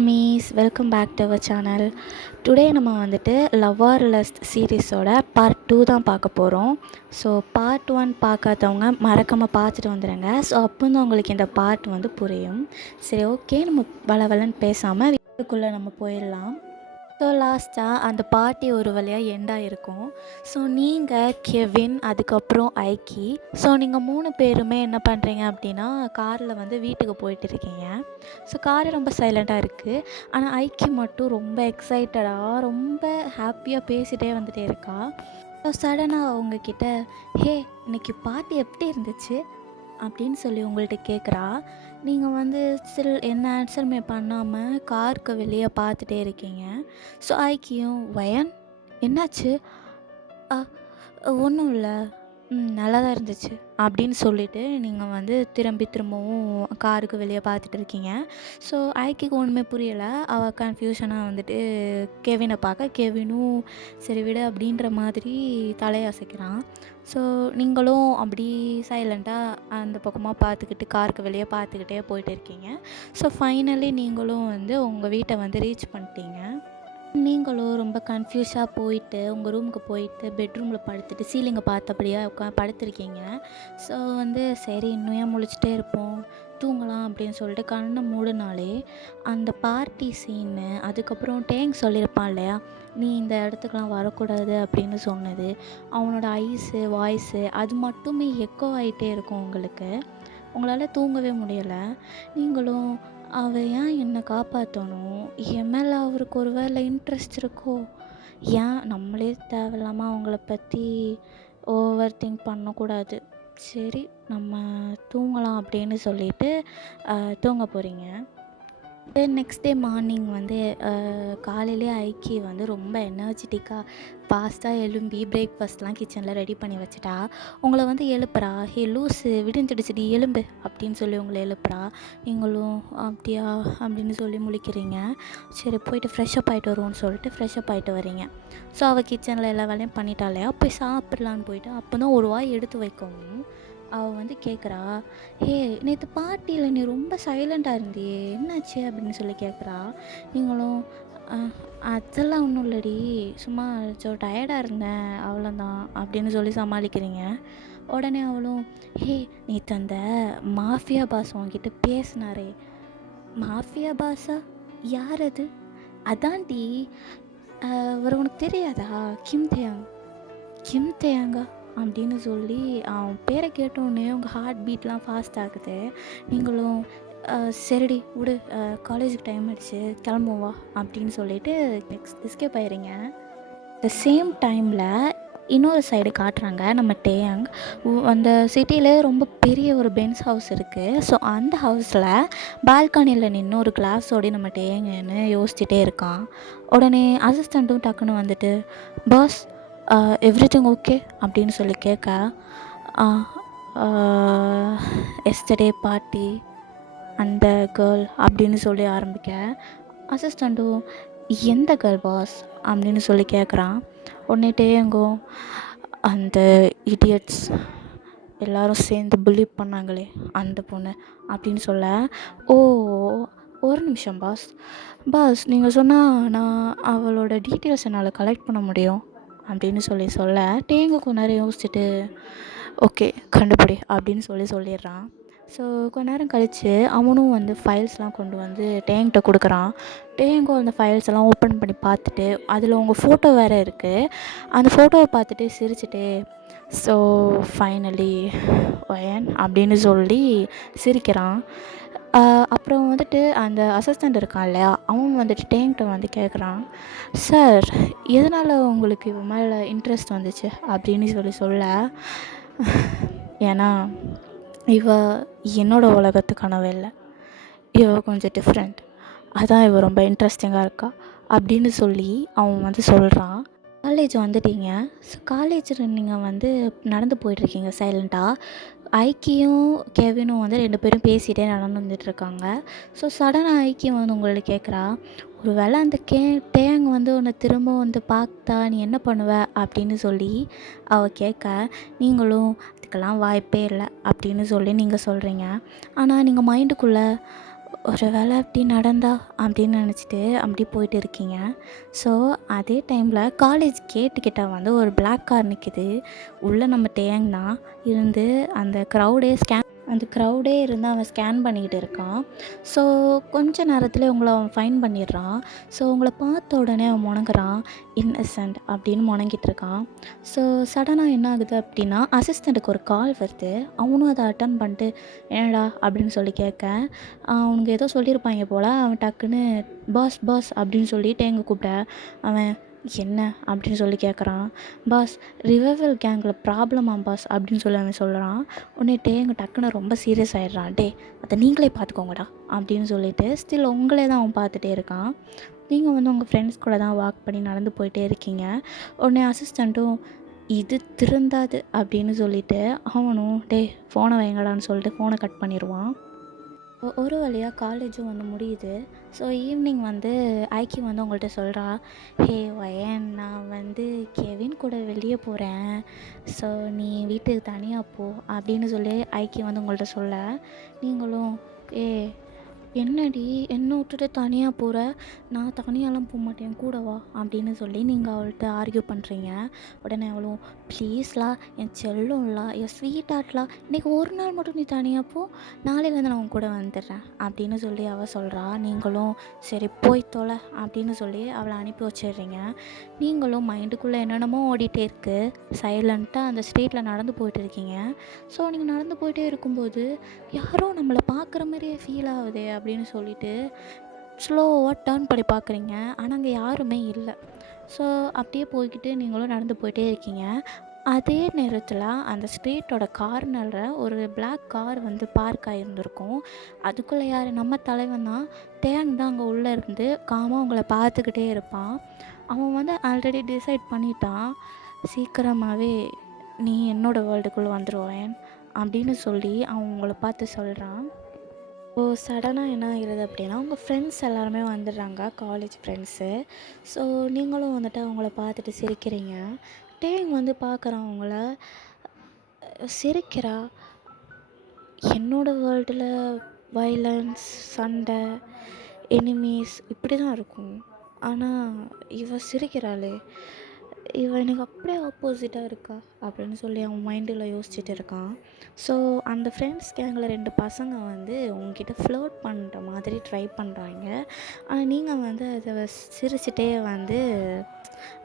Maize welcome back to our channel. Today நம்ம வந்துட்டு love or lust சீரீஸோட part 2 தான் பார்க்க போகிறோம். ஸோ பார்ட் 1 பார்க்காதவங்க மறக்காமல் பார்த்துட்டு வந்துடுங்க. ஸோ அப்போ தான் உங்களுக்கு இந்த பார்ட் வந்து புரியும். சரி, ஓகே, நம்ம வளவலன்னு பேசாமல் வீட்டுக்குள்ளே நம்ம போயிடலாம். ஸோ லாஸ்ட்டாக அந்த பார்ட்டி ஒரு வழியாக எண்டாயிருக்கும். ஸோ நீங்கள் கெவின், அதுக்கப்புறம் ஐக்கி, ஸோ நீங்கள் 3 பேருமே என்ன பண்ணுறீங்க அப்படின்னா காரில் வந்து வீட்டுக்கு போயிட்டு இருக்கீங்க. ஸோ கார் ரொம்ப சைலண்ட்டாக இருக்குது. ஆனால் ஐக்கி மட்டும் ரொம்ப எக்ஸைட்டடாக ரொம்ப ஹாப்பியாக பேசிகிட்டே வந்துகிட்டே இருக்கா. ஸோ சடனாக அவங்கக்கிட்ட, ஹே, இன்னைக்கு பார்ட்டி எப்படி இருந்துச்சு அப்படின்னு சொல்லி உங்கள்கிட்ட கேட்குறா. நீங்கள் வந்து என்ன ஆன்சருமே பண்ணாமல் காருக்கு வெளியே பார்த்துட்டே இருக்கீங்க. ஸோ ஐக்கியும், வயன் என்னாச்சு? ஒன்றும் இல்லை, நல்லா தான் இருந்துச்சு அப்படின்னு சொல்லிவிட்டு நீங்கள் வந்து திரும்பவும் காருக்கு வெளியே பார்த்துட்டு இருக்கீங்க. ஸோ ஐக்கிக்கு ஒன்றுமே புரியலை. அவள் கன்ஃபியூஷனாக வந்துட்டு கெவினை பார்க்க, கெவினும் சரி விடு அப்படின்ற மாதிரி தலையசைக்கிறான். ஸோ நீங்களும் அப்படி சைலண்ட்டாக அந்த பக்கமாக பார்த்துக்கிட்டு காருக்கு வெளியே பார்த்துக்கிட்டே போயிட்டு இருக்கீங்க. ஸோ ஃபைனலி நீங்களும் வந்து உங்கள் வீட்டை வந்து ரீச் பண்ணிட்டீங்க. நீங்களும் ரொம்ப கன்ஃபியூஸாக போயிட்டு உங்கள் ரூமுக்கு போயிட்டு பெட்ரூமில் படுத்துட்டு சீலிங்கை பார்த்தபடியே படுத்துருக்கீங்க. ஸோ வந்து சரி, இன்னும் ஏன் முழிச்சிட்டே இருப்போம், தூங்கலாம் அப்படின்னு சொல்லிட்டு கண்ணை மூடினாலே அந்த பார்ட்டி சீனு, அதுக்கப்புறம் டேங் சொல்லியிருப்பான் இல்லையா, நீ இந்த இடத்துக்குலாம் வரக்கூடாது அப்படின்னு சொன்னது, அவனோட ஐஸு வாய்ஸு அது மட்டுமே எக்கோ ஆகிட்டே இருக்கும். உங்களால் தூங்கவே முடியலை. நீங்களும் அவள் ஏன் என்னை காப்பாற்றணும், என் மேலே அவருக்கு ஒரு வேளை இன்ட்ரெஸ்ட் இருக்கோ, ஏன் நம்மளே தேவையில்லாமல் அவங்கள பற்றி ஓவர் திங்க் பண்ணக்கூடாது, சரி நம்ம தூங்கலாம் அப்படின்னு சொல்லிட்டு தூங்க போகிறீங்க. நெக்ஸ்ட் டே மார்னிங் வந்து காலையிலே ஐக்கி வந்து ரொம்ப எனர்ஜெட்டிக்காக ஃபாஸ்ட்டாக எழும்பி பிரேக்ஃபாஸ்ட்லாம் கிச்சனில் ரெடி பண்ணி வச்சுட்டா. உங்களை வந்து எழுப்புறா, ஹே லூஸு விடிஞ்சிடுச்சுடி எலும்பு அப்படின்னு சொல்லி உங்களை எழுப்புறா. நீங்களும் அப்படியா அப்படின்னு சொல்லி முழிக்கிறீங்க. சரி, போயிட்டு ஃப்ரெஷ்அப் ஆகிட்டு வருவோன்னு சொல்லிட்டு ஃப்ரெஷ்அப் ஆகிட்டு வரீங்க. ஸோ அவள் கிச்சனில் எல்லா வேலையும் பண்ணிட்டாலையா, போய் சாப்பிட்லான்னு போயிட்டு அப்போ தான் ஒரு வாய் எடுத்து வைக்கவும் அவள் வந்து கேட்குறா, ஹே நேற்று பார்ட்டியில் நீ ரொம்ப சைலண்ட்டாக இருந்தியே, என்னாச்சு அப்படின்னு சொல்லி கேட்குறா. நீங்களும் அதெல்லாம் ஒன்றும் இல்லடி, சும்மா டயர்டாக இருந்தேன் அவ்வளோதான் அப்படின்னு சொல்லி சமாளிக்கிறீங்க. உடனே அவளும், ஹே நேற்று அந்த மாஃபியா பாஸ் உங்ககிட்ட பேசினாரே, மாஃபியா பாஸா, யார் அது? அதான்டி, அவர் உனக்கு தெரியாதா, கிம் தேயாங்கா அப்படின்னு சொல்லி அவன் பேரை கேட்டோன்னே உங்கள் ஹார்ட் பீட்லாம் ஃபாஸ்ட் ஆகுது. நீங்களும் சரிடி விடு, காலேஜுக்கு டைம் ஆகிடுச்சு கிளம்புவா அப்படின்னு சொல்லிட்டு எஸ்கேப் ஆயிடுறீங்க. த சேம் டைமில் இன்னொரு சைடு காட்டுறாங்க. நம்ம டேயாங் அந்த சிட்டியிலே ரொம்ப பெரிய ஒரு பென்ஸ் ஹவுஸ் இருக்குது. ஸோ அந்த ஹவுஸில் பால்கனியில் நின்று ஒரு கிளாஸோடு நம்ம டேயாங்கன்னு யோசிச்சுட்டே இருக்கான். உடனே அசிஸ்டண்ட்டும் டக்குன்னு வந்துட்டு, பாஸ் எவ்ரிதிங் ஓகே அப்படின்னு சொல்லி கேட்க, எஸ்டர்டே பார்ட்டி அந்த கேர்ள் அப்படின்னு சொல்லி ஆரம்பிக்க, அசிஸ்டண்ட்டும் எந்த கேர்ள் பாஸ் அப்படின்னு சொல்லி கேட்குறான். உடனேட்டே எங்கோ அந்த இடியட்ஸ் எல்லோரும் சேர்ந்து புல்லி பண்ணாங்களே அந்த பொண்ணு அப்படின்னு சொல்ல, ஓ ஒரு நிமிஷம் பாஸ் நீங்கள் சொன்னால் நான் அவளோட டீட்டெயில்ஸ் என்னால் கலெக்ட் பண்ண முடியும் அப்படின்னு சொல்ல, டேங்கு கொஞ்ச நேரம் யோசிச்சுட்டு, ஓகே கண்டுபிடி அப்படின்னு சொல்லிடுறான். ஸோ கொஞ்ச நேரம் கழித்து அவனும் வந்து ஃபைல்ஸ்லாம் கொண்டு வந்து டேங்கிட்ட கொடுக்குறான். டேங்கும் அந்த ஃபைல்ஸ் எல்லாம் ஓப்பன் பண்ணி பார்த்துட்டு அதில் உங்கள் ஃபோட்டோ வேறு இருக்குது. அந்த ஃபோட்டோவை பார்த்துட்டு சிரிச்சுட்டு, ஸோ ஃபைனலி ஒயன் அப்படின்னு சொல்லி சிரிக்கிறான். அப்புறம் வந்துட்டு அந்த அசிஸ்டண்ட் இருக்கான் இல்லையா, அவன் வந்துட்டு டேங்கிட்ட வந்து கேட்குறான், சார் எதனால் உங்களுக்கு இவன் மேலே இன்ட்ரெஸ்ட் வந்துச்சு அப்படின்னு சொல்ல, ஏன்னா இவ என்னோடய உலகத்துக்கானவே இல்லை, இவ கொஞ்சம் டிஃப்ரெண்ட், அதான் இவ ரொம்ப இன்ட்ரெஸ்டிங்காக இருக்கா அப்படின்னு சொல்லி அவன் வந்து சொல்கிறான். காலேஜ் வந்துட்டீங்க. ஸோ காலேஜில் நீங்கள் வந்து நடந்து போயிட்டுருக்கீங்க சைலண்ட்டாக. ஐக்கியும் கெவினும் வந்து 2 பேரும் பேசிகிட்டே நடந்து வந்துட்டுருக்காங்க. ஸோ சடனாக ஐக்கியம் வந்து உங்கள்ட்ட கேட்குறா, ஒரு வேளை அந்த டேங் வந்து உன்னை திரும்ப வந்து பார்த்தா நீ என்ன பண்ணுவ அப்படின்னு சொல்லி அவள் கேட்க, நீங்களும் அதுக்கெல்லாம் வாய்ப்பே இல்லை அப்படின்னு சொல்லி நீங்கள் சொல்கிறீங்க. ஆனால் நீங்கள் மைண்டுக்குள்ளே ஒரு வேளை அப்படி நடந்தா அப்படின்னு நினச்சிட்டு அப்படி போயிட்டு இருக்கீங்க. ஸோ அதே டைமில் காலேஜ் கேட்டுக்கிட்ட வந்து ஒரு பிளாக் கார் நிற்கிது. உள்ளே நம்ம டேங் தான் இருந்து அந்த க்ரௌடே இருந்து அவன் ஸ்கேன் பண்ணிக்கிட்டு இருக்கான். ஸோ கொஞ்ச நேரத்தில் உங்களை அவன் ஃபைன் பண்ணிடுறான். ஸோ உங்களை பார்த்த உடனே அவன் முணங்குறான், இன்னசென்ட் அப்படின்னு முணங்கிட்டு இருக்கான். ஸோ சடனாக என்ன ஆகுது அப்படின்னா, அசிஸ்டண்ட்டுக்கு ஒரு கால் வருது. அவனும் அதை அட்டன் பண்ணிட்டு என்னடா அப்படின்னு சொல்லி கேட்க, அவனுங்க ஏதோ சொல்லியிருப்பாங்க போல். அவன் டக்குன்னு பாஸ் பாஸ் அப்படின்னு சொல்லிட்டு எங்கே கூப்பிட, அவன் என்ன அப்படின்னு சொல்லி கேட்குறான். பாஸ் ரிவைவல் கேங்கில் ப்ராப்ளமா பாஸ் அப்படின்னு சொல்லி அவன் சொல்கிறான். உடனே டேங்க டக்குன்னு ரொம்ப சீரியஸ் ஆகிடுறான். அதை நீங்களே பார்த்துக்கோங்கடா அப்படின்னு சொல்லிட்டு ஸ்டில் உங்களே தான் அவன் பார்த்துட்டே இருக்கான். நீங்கள் வந்து உங்கள் ஃப்ரெண்ட்ஸ் கூட தான் வாக் பண்ணி நடந்து போயிட்டே இருக்கீங்க. உடனே அசிஸ்டண்ட்டும் இது திருந்தாது அப்படின்னு சொல்லிட்டு அவனும் ஃபோனை வைங்கடான்னு சொல்லிட்டு ஃபோனை கட் பண்ணிடுவான். ஒரு வழியாக காலேஜும் வந்து முடியுது. ஸோ ஈவினிங் வந்து ஐக்கி வந்து உங்கள்கிட்ட சொல்கிறா, ஹே வயன், நான் வந்து கெவின் கூட வெளியே போகிறேன். ஸோ நீ வீட்டுக்கு தனியாக போ அப்படின்னு சொல்லி ஐக்கி வந்து உங்கள்கிட்ட சொல்ல, நீங்களும் ஏ என்னடி என்ன விட்டுட்டு தனியாக போகிற, நான் தனியாலாம் போக மாட்டேன் கூட வா அப்படின்னு சொல்லி நீங்கள் அவள்கிட்ட ஆர்கியூ பண்ணுறீங்க. உடனே அவளும் ப்ளீஸ்லா என் செல்லம்லா என் ஸ்வீட் ஆர்ட்லா இன்றைக்கி ஒரு நாள் மட்டும் நீ தனியாக போ, நாளையிலேருந்து நான் உன் கூட வந்துடுறேன் அப்படின்னு சொல்லி அவள் சொல்கிறா. நீங்களும் சரி போய் தொலை அப்படின்னு சொல்லி அவளை அனுப்பி வச்சிடுறீங்க. நீங்களும் மைண்டுக்குள்ளே என்னென்னமோ ஓடிட்டே இருக்குது. சைலண்ட்டாக அந்த ஸ்ட்ரீட்டில் நடந்து போயிட்டு இருக்கீங்க. ஸோ நீங்கள் நடந்து போயிட்டே இருக்கும்போது யாரோ நம்மளை பார்க்குற மாதிரியே ஃபீல் ஆகுதே அப்படின்னு சொல்லிட்டு ஸ்லோவாக டேர்ன் பண்ணி பார்க்குறீங்க. ஆனால் அங்கே யாருமே இல்லை. ஸோ அப்படியே போய்கிட்டு நீங்களும் நடந்து போயிட்டே இருக்கீங்க. அதே நேரத்தில் அந்த ஸ்ட்ரீட்டோட கார்னரில் ஒரு பிளாக் கார் வந்து பார்க் ஆகியிருந்திருக்கும். அதுக்குள்ளே யார், நம்ம தலைவன் தான். டேங் தான் அங்கே உள்ளே இருந்து காமாக உங்களை பார்த்துக்கிட்டே இருப்பான். அவன் வந்து ஆல்ரெடி டிசைட் பண்ணிட்டான், சீக்கிரமாகவே நீ என்னோடய வேர்ல்டுக்குள்ளே வந்துடுவேன் அப்படின்னு சொல்லி அவன் உங்களை பார்த்து சொல்கிறான். சடனாக என்ன ஆகிடுது அப்படின்னா, உங்கள் ஃப்ரெண்ட்ஸ் எல்லாருமே வந்துடுறாங்க, காலேஜ் ஃப்ரெண்ட்ஸு. ஸோ நீங்களும் வந்துட்டு அவங்கள பார்த்துட்டு சிரிக்கிறீங்க. டேங் வந்து பார்க்குறான் அவங்கள, சிரிக்கிறா. என்னோடய வேர்ல்டில் வைலன்ஸ், சண்டை, எனிமீஸ் இப்படி தான் இருக்கும். ஆனால் இவ சிரிக்கிறாளே, இவ எனக்கு அப்படியே ஆப்போசிட்டாக இருக்கா அப்படின்னு சொல்லி அவன் மைண்டில் யோசிச்சுட்டு இருக்கான். ஸோ அந்த ஃப்ரெண்ட்ஸ் கேங்கில் 2 பசங்க வந்து உங்ககிட்ட ஃப்ளர்ட் பண்ணுற மாதிரி ட்ரை பண்ணுறாங்க. ஆனால் நீங்கள் வந்து அதை சிரிச்சிட்டே வந்து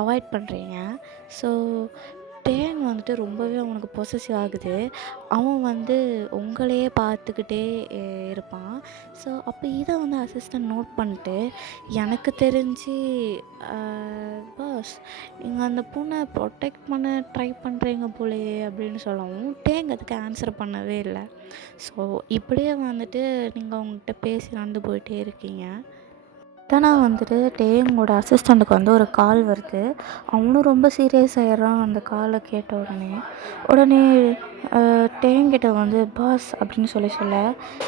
அவாய்ட் பண்ணுறீங்க. ஸோ டேங் வந்துட்டு ரொம்பவே அவனுக்கு பொசசிவ் ஆகுது. அவன் வந்து உங்களையே பார்த்துக்கிட்டே இருப்பான். ஸோ அப்போ இதை வந்து அசிஸ்டன்ட் நோட் பண்ணிட்டு, எனக்கு தெரிஞ்சு பாஸ் நீங்கள் அந்த பொண்ணை ப்ரொடெக்ட் பண்ண ட்ரை பண்ணுறீங்க போலையே அப்படின்னு சொல்லவும், டேங் அதுக்கு ஆன்சர் பண்ணவே இல்லை. ஸோ இப்படியே வந்துட்டு நீங்கள் அவங்ககிட்ட பேசி நடந்து போயிட்டே இருக்கீங்க. நான் வந்துட்டு டேங்கோட அசிஸ்டண்ட்டுக்கு வந்து ஒரு கால் வருது. அவனும் ரொம்ப சீரியஸ் ஆகிடுறான் அந்த காலை கேட்ட உடனே டேங்கிட்ட வந்து பாஸ் அப்படின்னு சொல்ல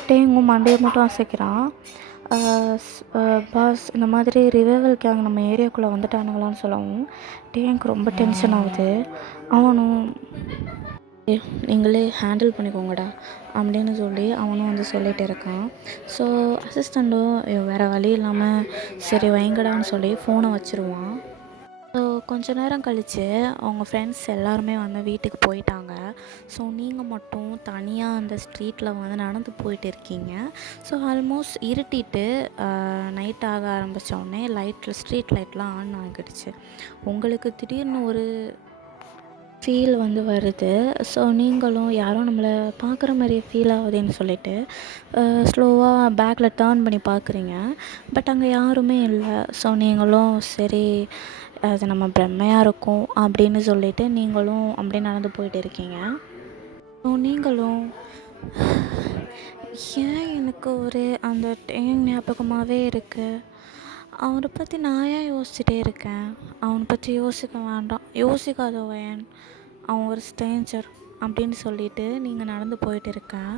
டேங்கும் மண்டையை மட்டும் அசைக்கிறான். பாஸ் இந்த மாதிரி ரிவைவல் கேங் நம்ம ஏரியாக்குள்ளே வந்துட்டானுங்களான்னு சொல்லவும் டேங்க் ரொம்ப டென்ஷன் ஆகுது. அவனும் நீங்களே ஹேண்டில் பண்ணிக்கோங்கடா அப்படின்னு சொல்லி அவனும் வந்து சொல்லிகிட்டு இருக்கான். ஸோ அசிஸ்டண்ட்டும் வேறு வழி இல்லாமல் சரி வைங்கடான்னு சொல்லி ஃபோனை வச்சுருவான். ஸோ கொஞ்ச நேரம் கழித்து அவங்க ஃப்ரெண்ட்ஸ் எல்லாருமே வந்து வீட்டுக்கு போயிட்டாங்க. ஸோ நீங்கள் மட்டும் தனியாக அந்த ஸ்ட்ரீட்டில் வந்து நடந்து போயிட்டு இருக்கீங்க. ஸோ ஆல்மோஸ்ட் இருட்டிட்டு நைட் ஆக ஆரம்பித்தோடனே ஸ்ட்ரீட் லைட்லாம் ஆன் ஆகிடுச்சு. உங்களுக்கு திடீர்னு ஒரு ஃபீல் வந்து வருது. ஸோ நீங்களும் யாரோ நம்மளை பார்க்குற மாதிரியே ஃபீல் ஆகுதுன்னு சொல்லிட்டு ஸ்லோவாக பேக்கில் டேர்ன் பண்ணி பார்க்குறீங்க. பட் அங்கே யாருமே இல்லை. ஸோ நீங்களும் சரி அது நம்ம பிரம்மையாக இருக்கும் அப்படின்னு சொல்லிட்டு நீங்களும் அப்படியே நடந்து போயிட்டு இருக்கீங்க. ஸோ நீங்களும் ஏன் எனக்கு ஒரு அந்த டைம் ஞாபகமாகவே இருக்குது, அவனை பற்றி நான் ஏன் யோசிச்சுட்டே இருக்கேன், அவனை பற்றி யோசிக்க வேண்டாம், யோசிக்காதவன், அவன் ஒரு ஸ்ட்ரேஞ்சர் அப்படின்னு சொல்லிட்டு நீங்கள் நடந்து போயிட்டு இருக்கேன்.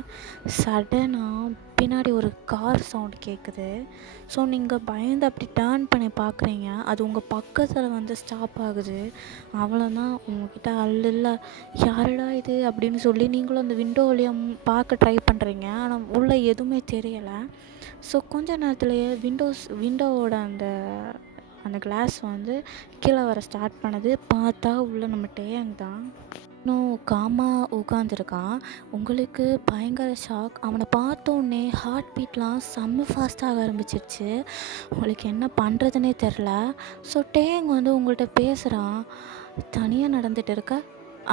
சடனாக பின்னாடி ஒரு கார் சவுண்ட் கேட்குது. ஸோ நீங்கள் பயந்து அப்படி டேர்ன் பண்ணி பார்க்குறீங்க. அது உங்கள் பக்கத்தில் வந்து ஸ்டாப் ஆகுது. அவ்வளோதான், உங்ககிட்ட அல்ல யாருடா இது அப்படின்னு சொல்லி நீங்களும் அந்த விண்டோ வழியாக பார்க்க ட்ரை பண்ணுறீங்க. ஆனால் உள்ளே எதுவுமே தெரியலை. ஸோ கொஞ்ச நேரத்துலேயே விண்டோவோட அந்த அந்த கிளாஸ் வந்து கீழே வர ஸ்டார்ட் பண்ணது. பார்த்தா உள்ள நம்ம டேயங் தான் இன்னும் காமா உட்காந்துருக்கான். உங்களுக்கு பயங்கர ஷாக். அவனை பார்த்தோன்னே ஹார்ட் பீட்லாம் செம்ம ஃபாஸ்ட்டாக ஆரம்பிச்சிருச்சு. உங்களுக்கு என்ன பண்ணுறதுனே தெரில. ஸோ டேயங் வந்து உங்கள்கிட்ட பேசுகிறான். தனியாக நடந்துட்டு இருக்க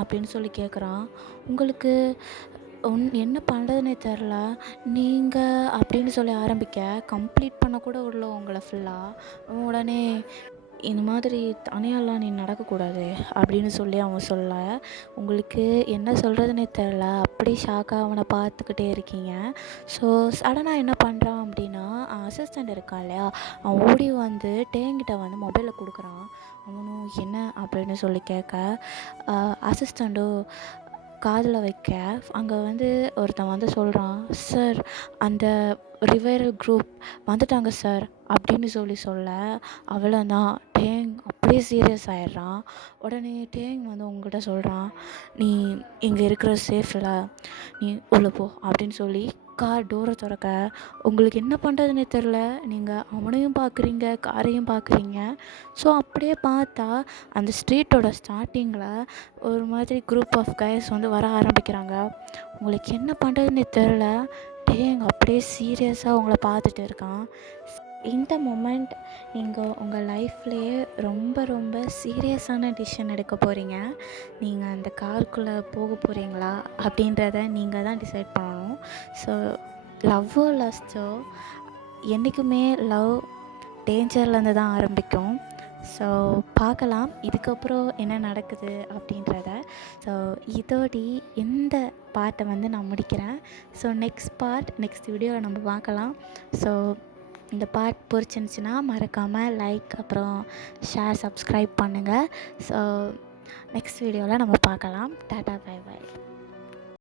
அப்படின்னு சொல்லி கேட்குறான். உங்களுக்கு என்ன பண்ணுறதுனே தெரில. நீங்கள் அப்படின்னு சொல்லி ஆரம்பிக்க கம்ப்ளீட் பண்ண கூட விடல உங்களை ஃபுல்லாக. உடனே இந்த மாதிரி தனியாலாம் நீ நடக்கக்கூடாது அப்படின்னு சொல்லி அவன் சொல்ல, உங்களுக்கு என்ன சொல்கிறதுனே தெரில. அப்படியே ஷாக்காக அவனை பார்த்துக்கிட்டே இருக்கீங்க. ஸோ சடனாக என்ன பண்ணுறான் அப்படின்னா, அசிஸ்டண்ட் இருக்கான் இல்லையா, அவன் ஓடி வந்து டேங்கிட்ட வந்து மொபைலை கொடுக்குறான். அவனும் என்ன அப்படின்னு சொல்லி கேட்க, அசிஸ்டண்ட்டும் காதில் வைக்க அங்கே வந்து ஒருத்தன் வந்து சொல்கிறான், சார் அந்த ரிவைரல் குரூப் வந்துட்டாங்க சார் அப்படின்னு சொல்ல அவ்வளோதான். டேங் அப்படியே சீரியஸ் ஆகிடுறான். உடனே டேங் வந்து உங்ககிட்ட சொல்கிறான், நீ இங்கே இருக்கிற சேஃபில் நீ உள்ளே போ அப்படின்னு சொல்லி கார் டோரை திறக்க உங்களுக்கு என்ன பண்ணுறதுனே தெரில. நீங்கள் அவனையும் பார்க்குறீங்க, காரையும் பார்க்குறீங்க. ஸோ அப்படியே பார்த்தா அந்த ஸ்ட்ரீட்டோட ஸ்டார்டிங்கில் ஒரு மாதிரி குரூப் ஆஃப் கைஸ் வந்து வர ஆரம்பிக்கிறாங்க. உங்களுக்கு என்ன பண்ணுறதுனே தெரில. டேங் அப்படியே சீரியஸாக உங்களை பார்த்துட்டு இருக்கான். இந்த மொமெண்ட் நீங்கள் உங்கள் லைஃப்லேயே ரொம்ப ரொம்ப சீரியஸான டிசிஷன் எடுக்க போகிறீங்க. நீங்கள் அந்த காருக்குள்ளே போக போகிறீங்களா அப்படின்றத நீங்கள் தான் டிசைட் பண்ணணும். ஸோ லவ்வோ லஸ்ட்டோ என்றைக்குமே லவ் டேஞ்சர்லேருந்து தான் ஆரம்பிக்கும். ஸோ பார்க்கலாம் இதுக்கப்புறம் என்ன நடக்குது அப்படின்றத. ஸோ இதோடி இந்த பார்ட்டை வந்து நான் முடிக்கிறேன். ஸோ நெக்ஸ்ட் வீடியோவில் நம்ம பார்க்கலாம். ஸோ இந்த பார்ட் பிடிச்சிருந்துச்சின்னா மறக்காமல் லைக் அப்புறம் ஷேர் சப்ஸ்கிரைப் பண்ணுங்கள். ஸோ நெக்ஸ்ட் வீடியோவில் நம்ம பார்க்கலாம். Tata bye.